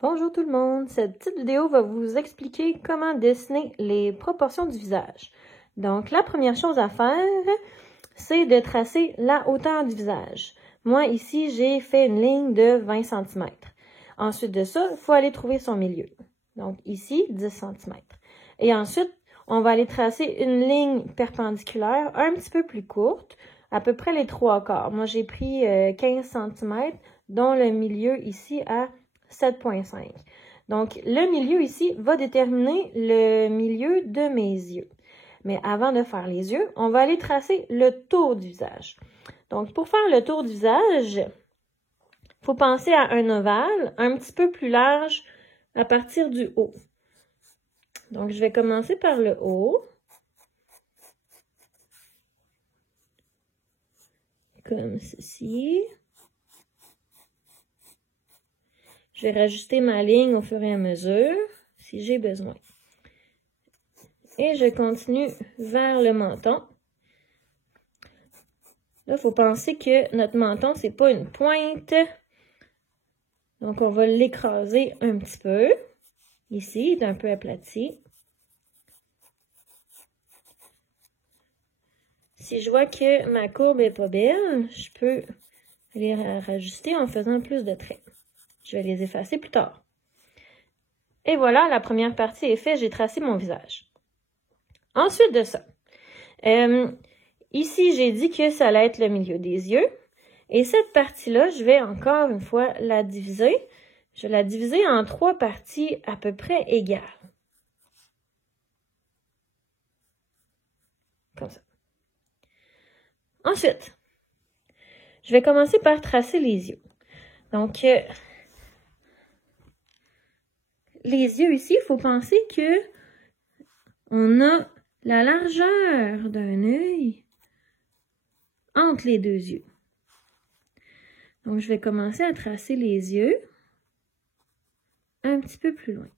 Bonjour tout le monde, cette petite vidéo va vous expliquer comment dessiner les proportions du visage. Donc la première chose à faire, c'est de tracer la hauteur du visage. Moi ici, j'ai fait une ligne de 20 cm. Ensuite de ça, il faut aller trouver son milieu. Donc ici, 10 cm. Et ensuite, on va aller tracer une ligne perpendiculaire un petit peu plus courte, à peu près les 3/4. Moi, j'ai pris 15 cm, dont le milieu ici à 7,5. Donc, le milieu ici va déterminer le milieu de mes yeux. Mais avant de faire les yeux, on va aller tracer le tour du visage. Donc, pour faire le tour du visage, il faut penser à un ovale un petit peu plus large à partir du haut. Donc, je vais commencer par le haut. Comme ceci. Je vais rajuster ma ligne au fur et à mesure, si j'ai besoin. Et je continue vers le menton. Là, il faut penser que notre menton, c'est pas une pointe. Donc, on va l'écraser un petit peu. Ici, il est un peu aplati. Si je vois que ma courbe est pas belle, je peux les rajuster en faisant plus de traits. Je vais les effacer plus tard. Et voilà, la première partie est faite. J'ai tracé mon visage. Ensuite de ça, ici, j'ai dit que ça allait être le milieu des yeux. Et cette partie-là, je vais encore une fois la diviser. Je vais la diviser en 3 parties à peu près égales. Comme ça. Ensuite, je vais commencer par tracer les yeux. Donc, les yeux ici, il faut penser que on a la largeur d'un œil entre les deux yeux. Donc, je vais commencer à tracer les yeux un petit peu plus loin.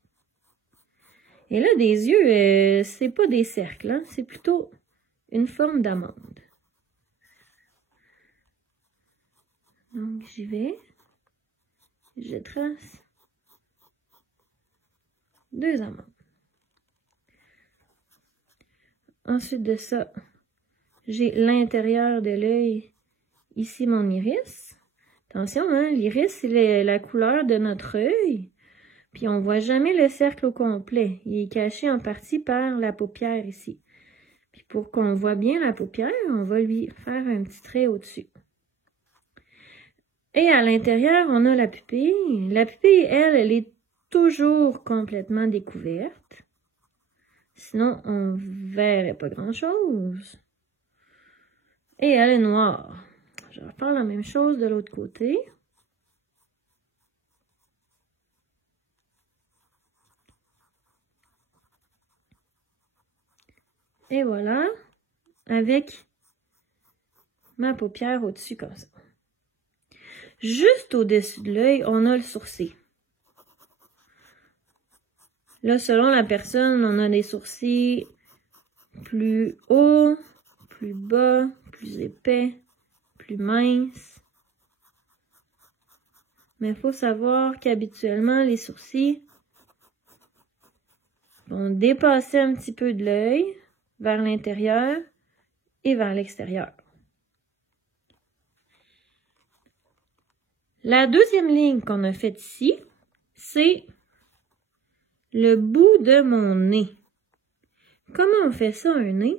Et là, des yeux, c'est pas des cercles, hein? C'est plutôt une forme d'amande. Donc, j'y vais. Je trace 2 amandes. Ensuite de ça, j'ai l'intérieur de l'œil, ici mon iris. Attention, hein, l'iris, c'est la couleur de notre œil. Puis on voit jamais le cercle au complet. Il est caché en partie par la paupière ici. Puis pour qu'on voit bien la paupière, on va lui faire un petit trait au-dessus. Et à l'intérieur, on a la pupille. La pupille, elle est toujours complètement découverte. Sinon, on ne verrait pas grand-chose. Et elle est noire. Je vais faire la même chose de l'autre côté. Et voilà, avec ma paupière au-dessus comme ça. Juste au-dessus de l'œil, on a le sourcil. Là, selon la personne, on a des sourcils plus hauts, plus bas, plus épais, plus minces. Mais il faut savoir qu'habituellement, les sourcils vont dépasser un petit peu de l'œil vers l'intérieur et vers l'extérieur. La deuxième ligne qu'on a faite ici, c'est le bout de mon nez. Comment on fait ça, un nez?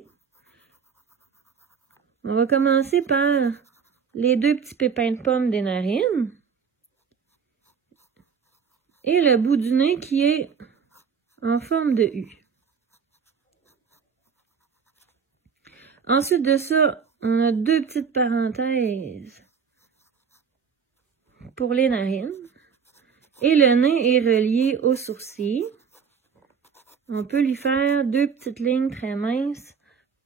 On va commencer par les 2 petits pépins de pomme des narines et le bout du nez qui est en forme de U. Ensuite de ça, on a 2 petites parenthèses pour les narines. Et le nez est relié au sourcil. On peut lui faire 2 petites lignes très minces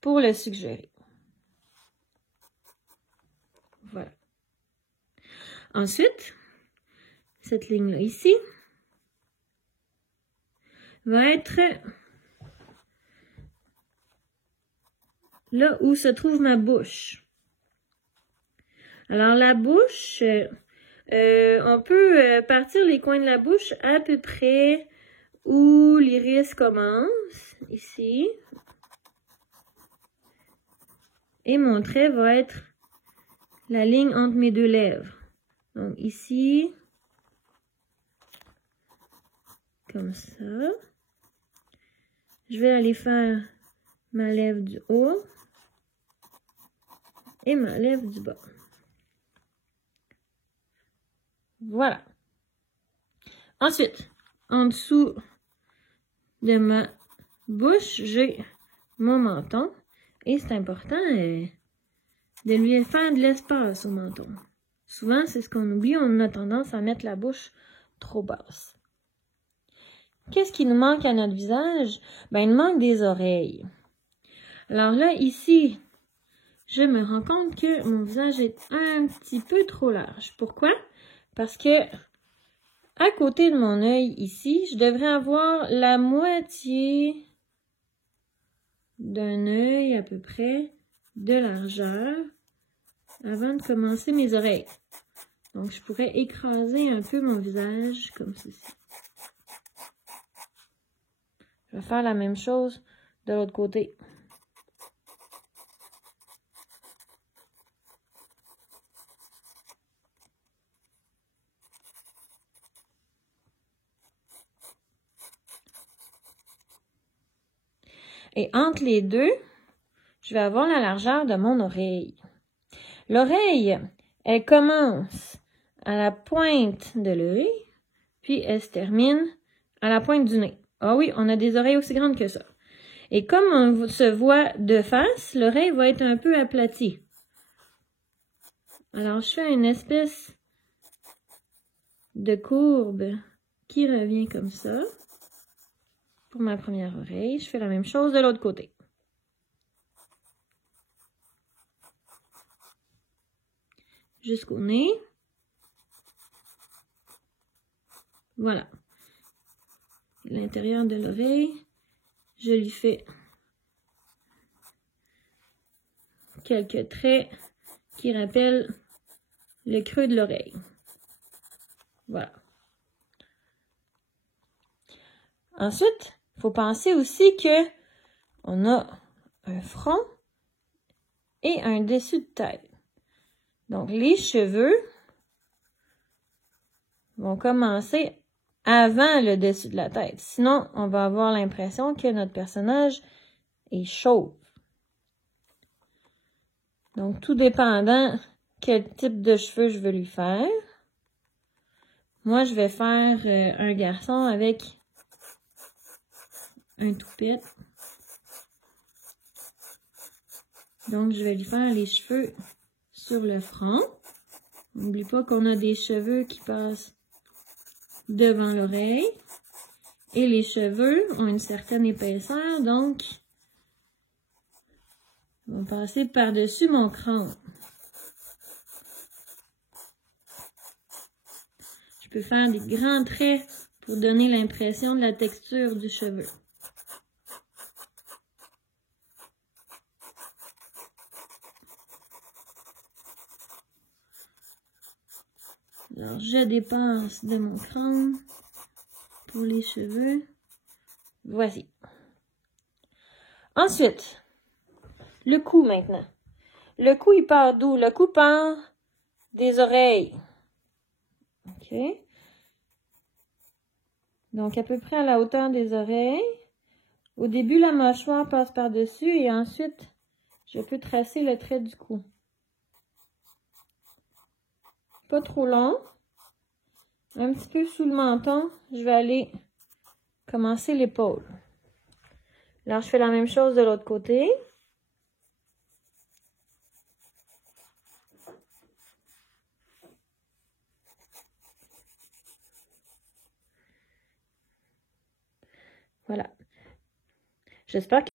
pour le suggérer. Voilà. Ensuite, cette ligne-là ici va être là où se trouve ma bouche. Alors, la bouche, On peut partir les coins de la bouche à peu près où l'iris commence, ici. Et mon trait va être la ligne entre mes deux lèvres. Donc ici, comme ça. Je vais aller faire ma lèvre du haut et ma lèvre du bas. Voilà. Ensuite, en dessous de ma bouche, j'ai mon menton. Et c'est important de lui faire de l'espace au menton. Souvent, c'est ce qu'on oublie, on a tendance à mettre la bouche trop basse. Qu'est-ce qui nous manque à notre visage? Ben, il nous manque des oreilles. Alors là, ici, je me rends compte que mon visage est un petit peu trop large. Pourquoi? Parce que à côté de mon œil, ici, je devrais avoir la moitié d'un œil à peu près de largeur avant de commencer mes oreilles. Donc, je pourrais écraser un peu mon visage comme ceci. Je vais faire la même chose de l'autre côté. Et entre les deux, je vais avoir la largeur de mon oreille. L'oreille, elle commence à la pointe de l'œil, puis elle se termine à la pointe du nez. Ah oui, on a des oreilles aussi grandes que ça. Et comme on se voit de face, l'oreille va être un peu aplatie. Alors, je fais une espèce de courbe qui revient comme ça. Pour ma première oreille, je fais la même chose de l'autre côté. Jusqu'au nez. Voilà. L'intérieur de l'oreille, je lui fais quelques traits qui rappellent le creux de l'oreille. Voilà. Ensuite, il faut penser aussi que on a un front et un dessus de tête. Donc, les cheveux vont commencer avant le dessus de la tête. Sinon, on va avoir l'impression que notre personnage est chauve. Donc, tout dépendant quel type de cheveux je veux lui faire. Moi, je vais faire un garçon avec un toupette. Donc, je vais lui faire les cheveux sur le front. N'oublie pas qu'on a des cheveux qui passent devant l'oreille. Et les cheveux ont une certaine épaisseur, donc ils vont passer par-dessus mon crâne. Je peux faire des grands traits pour donner l'impression de la texture du cheveu. Alors, je dépasse de mon crâne pour les cheveux. Voici. Ensuite, le cou maintenant. Le cou, il part d'où? Le cou part des oreilles. OK. Donc, à peu près à la hauteur des oreilles. Au début, la mâchoire passe par-dessus et ensuite, je peux tracer le trait du cou. Pas trop long. Un petit peu sous le menton, je vais aller commencer l'épaule. Alors, je fais la même chose de l'autre côté. Voilà. J'espère que